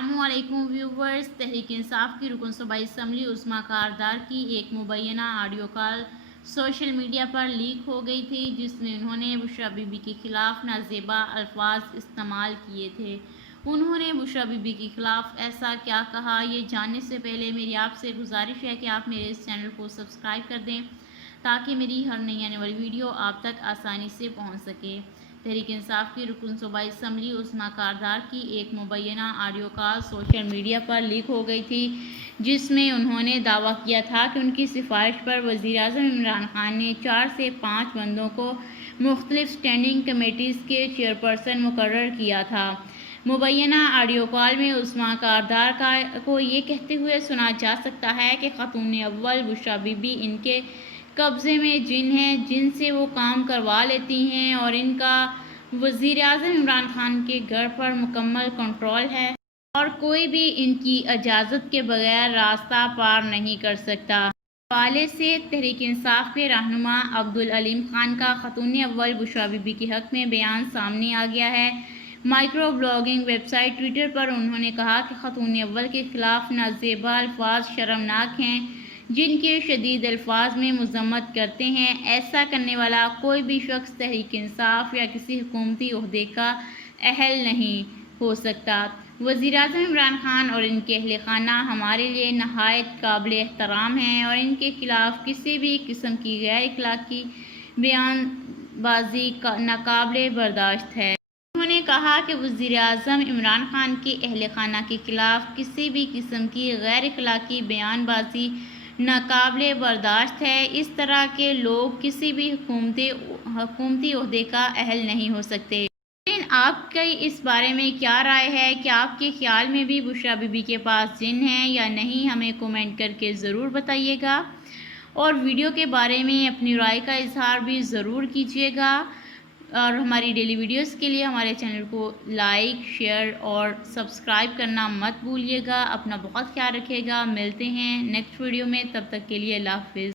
السلام علیکم ویورز، تحریک انصاف کی رکن صوبائی اسمبلی عظمیٰ کاردار کی ایک مبینہ آڈیو کال سوشل میڈیا پر لیک ہو گئی تھی، جس میں انہوں نے بشریٰ بی بی کے خلاف نازیبا الفاظ استعمال کیے تھے۔ انہوں نے بشریٰ بی بی کے خلاف ایسا کیا کہا، یہ جاننے سے پہلے میری آپ سے گزارش ہے کہ آپ میرے اس چینل کو سبسکرائب کر دیں تاکہ میری ہر نئی آنے والی ویڈیو آپ تک آسانی سے پہنچ سکے۔ تحریک انصاف کی رکن صوبائی اسمبلی عظمیٰ کاردار کی ایک مبینہ آڈیو کال سوشل میڈیا پر لیک ہو گئی تھی، جس میں انہوں نے دعویٰ کیا تھا کہ ان کی سفارش پر وزیراعظم عمران خان نے 4 سے 5 بندوں کو مختلف اسٹینڈنگ کمیٹیز کے چیئرپرسن مقرر کیا تھا۔ مبینہ آڈیو کال میں عظمیٰ کاردار کو یہ کہتے ہوئے سنا جا سکتا ہے کہ خاتون اول بشریٰ بی بی ان کے قبضے میں جن ہیں جن سے وہ کام کروا لیتی ہیں، اور ان کا وزیراعظم عمران خان کے گھر پر مکمل کنٹرول ہے اور کوئی بھی ان کی اجازت کے بغیر راستہ پار نہیں کر سکتا۔ اس حوالے سے تحریک انصاف کے رہنما عبدالعلیم خان کا خاتون اول بشریٰ بی بی کے حق میں بیان سامنے آ گیا ہے۔ Micro blogging website Twitter پر انہوں نے کہا کہ خاتون اول کے خلاف نازیبا الفاظ شرمناک ہیں، جن کی شدید الفاظ میں مذمت کرتے ہیں۔ ایسا کرنے والا کوئی بھی شخص تحریک انصاف یا کسی حکومتی عہدے کا اہل نہیں ہو سکتا۔ وزیراعظم عمران خان اور ان کے اہل خانہ ہمارے لیے نہایت قابل احترام ہیں، اور ان کے خلاف کسی بھی قسم کی غیر اخلاقی بیان بازی ناقابل برداشت ہے۔ انہوں نے کہا کہ وزیراعظم عمران خان کے اہل خانہ کے خلاف کسی بھی قسم کی غیر اخلاقی بیان بازی ناقابل برداشت ہے۔ اس طرح کے لوگ کسی بھی حکومتی عہدے کا اہل نہیں ہو سکتے۔ لیکن آپ کی اس بارے میں کیا رائے ہے؟ کیا آپ کے خیال میں بھی بشریٰ بی بی کے پاس جن ہیں یا نہیں؟ ہمیں کومنٹ کر کے ضرور بتائیے گا، اور ویڈیو کے بارے میں اپنی رائے کا اظہار بھی ضرور کیجیے گا، اور ہماری ڈیلی ویڈیوز کے لیے ہمارے چینل کو لائک، شیئر اور سبسکرائب کرنا مت بھولیے گا۔ اپنا بہت خیال رکھیے گا۔ ملتے ہیں نیکسٹ ویڈیو میں، تب تک کے لیے اللہ حافظ۔